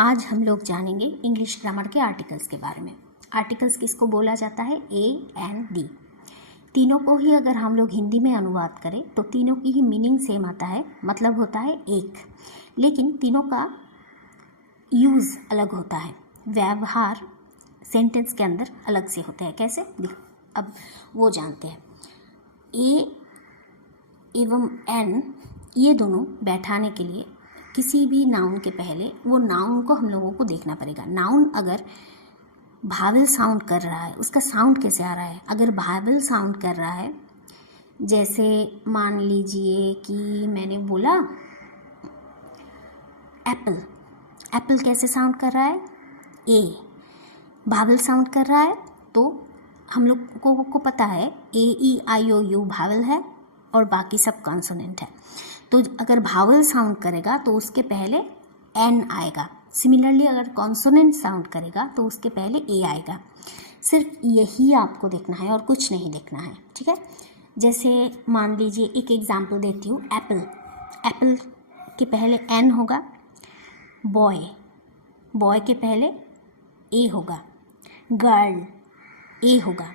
आज हम लोग जानेंगे इंग्लिश ग्रामर के आर्टिकल्स के बारे में। आर्टिकल्स किसको बोला जाता है? A and D. तीनों को ही अगर हम लोग हिंदी में अनुवाद करें तो तीनों की ही मीनिंग सेम आता है, मतलब होता है एक, लेकिन तीनों का यूज़ अलग होता है, व्यवहार सेंटेंस के अंदर अलग से होते हैं। कैसे? अब वो जानते हैं। ए एवं एन ये दोनों बैठाने के लिए किसी भी नाउन के पहले वो नाउन को हम लोगों को देखना पड़ेगा। नाउन अगर भावल साउंड कर रहा है, उसका साउंड कैसे आ रहा है? अगर भावल साउंड कर रहा है, जैसे मान लीजिए कि मैंने बोला एप्पल, एप्पल कैसे साउंड कर रहा है? ए भावल साउंड कर रहा है, तो हम लोग को पता है ए ई आई ओ यू भावल है और बाकी सब कॉन्सोनेंट है। तो अगर भावल साउंड करेगा तो उसके पहले एन आएगा। सिमिलरली अगर कॉन्सोनेंट साउंड करेगा तो उसके पहले ए आएगा। सिर्फ यही आपको देखना है और कुछ नहीं देखना है, ठीक है। जैसे मान लीजिए एक एग्जांपल देती हूँ, एप्पल, एप्पल के पहले एन होगा। बॉय, बॉय के पहले ए होगा। गर्ल, ए होगा।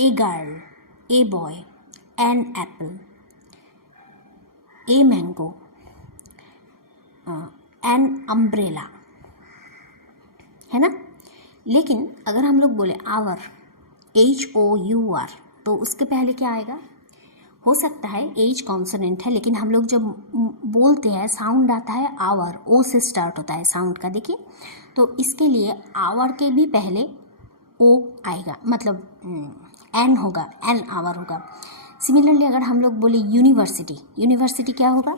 A girl, a boy, an apple, a mango, an umbrella, है ना। लेकिन अगर हम लोग बोले आवर, HOUR, तो उसके पहले क्या आएगा? हो सकता है एज कॉन्सोनेंट है, लेकिन हम लोग जब बोलते हैं साउंड आता है आवर, ओ से स्टार्ट होता है साउंड का, देखिए। तो इसके लिए आवर के भी पहले ओ आएगा, मतलब एन होगा, एन आवर होगा। सिमिलरली अगर हम लोग बोले यूनिवर्सिटी, यूनिवर्सिटी क्या होगा?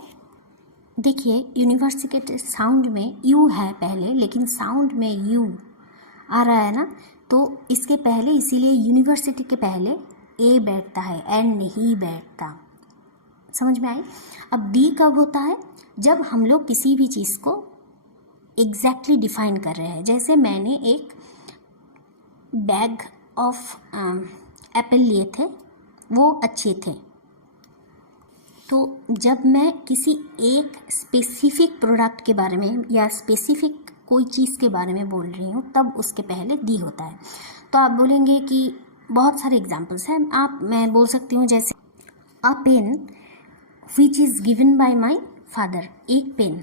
देखिए यूनिवर्सिटी के साउंड में यू है पहले, लेकिन साउंड में यू आ रहा है ना, तो इसके पहले, इसीलिए यूनिवर्सिटी के पहले ए बैठता है, एन नहीं बैठता। समझ में आई? अब डी कब होता है? जब हम लोग किसी भी चीज़ को एग्जैक्टली डिफाइन कर रहे हैं। जैसे मैंने एक बैग ऑफ एप्पल लिए थे, वो अच्छे थे। तो जब मैं किसी एक स्पेसिफिक प्रोडक्ट के बारे में या स्पेसिफिक कोई चीज़ के बारे में बोल रही हूँ, तब उसके पहले दी होता है। तो आप बोलेंगे कि बहुत सारे एग्जांपल्स हैं। मैं बोल सकती हूँ जैसे a pen which is given by my father. एक पेन,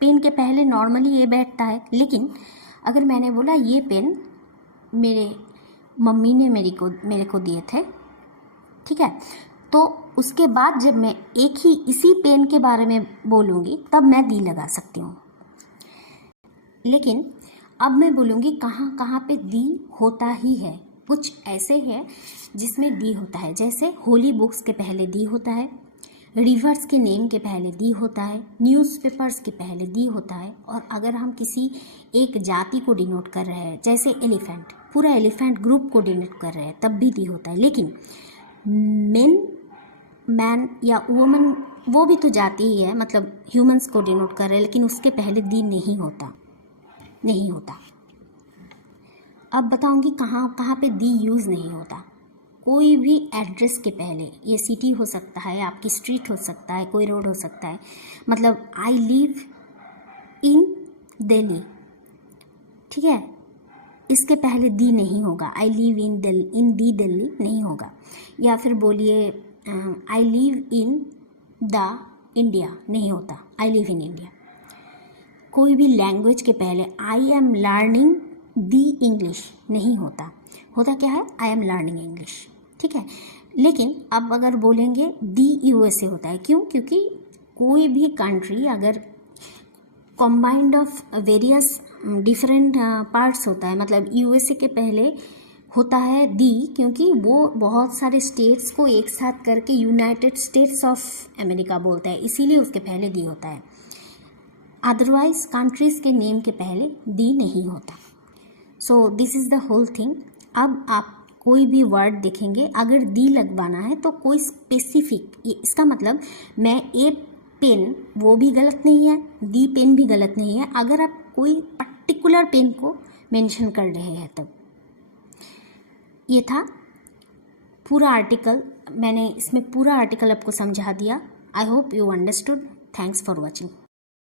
पेन के पहले नॉर्मली ये बैठता है, लेकिन अगर मैंने बोला ये पेन मेरे मम्मी ने मेरे को दिए थे, ठीक है, तो उसके बाद जब मैं एक ही इसी पेन के बारे में बोलूँगी तब मैं दी लगा सकती हूँ। लेकिन अब मैं बोलूँगी कहाँ कहाँ पे दी होता ही है। कुछ ऐसे है जिसमें दी होता है, जैसे होली बुक्स के पहले दी होता है, रिवर्स के नेम के पहले दी होता है, न्यूज़पेपर्स के पहले दी होता है। और अगर हम किसी एक जाति को डिनोट कर रहे हैं, जैसे एलिफेंट, पूरा एलिफेंट ग्रुप को डिनोट कर रहे हैं, तब भी दी होता है। लेकिन मैन या वुमन, वो भी तो जाति ही है, मतलब ह्यूमंस को डिनोट कर रहे हैं, लेकिन उसके पहले दी नहीं होता। अब बताऊंगी कहाँ कहाँ पे दी यूज़ नहीं होता। कोई भी एड्रेस के पहले, ये सिटी हो सकता है, आपकी स्ट्रीट हो सकता है, कोई रोड हो सकता है, मतलब आई लिव इन दिल्ली, ठीक है, इसके पहले दी नहीं होगा। आई लिव इन दी दिल्ली नहीं होगा। या फिर बोलिए I live in the India, नहीं होता, आई लिव इन इंडिया। कोई भी लैंग्वेज के पहले I am learning the English नहीं होता। होता क्या है? आई एम लर्निंग इंग्लिश, ठीक है। लेकिन अब अगर बोलेंगे दी USA होता है। क्यों? क्योंकि कोई भी कंट्री अगर combined of various different parts होता है, मतलब USA के पहले होता है दी, क्योंकि वो बहुत सारे स्टेट्स को एक साथ करके यूनाइटेड स्टेट्स ऑफ अमेरिका बोलता है, इसीलिए उसके पहले दी होता है। अदरवाइज कंट्रीज़ के नेम के पहले दी नहीं होता। So this is the whole thing. अब आप कोई भी वर्ड देखेंगे, अगर दी लगवाना है तो कोई स्पेसिफिक, इसका मतलब मैं ए पेन, वो भी गलत नहीं है, दी पेन भी गलत नहीं है, अगर आप कोई पर्टिकुलर पेन को मेंशन कर रहे हैं तब। ये था पूरा आर्टिकल, मैंने इसमें पूरा आर्टिकल आपको समझा दिया। I hope you understood. Thanks for watching.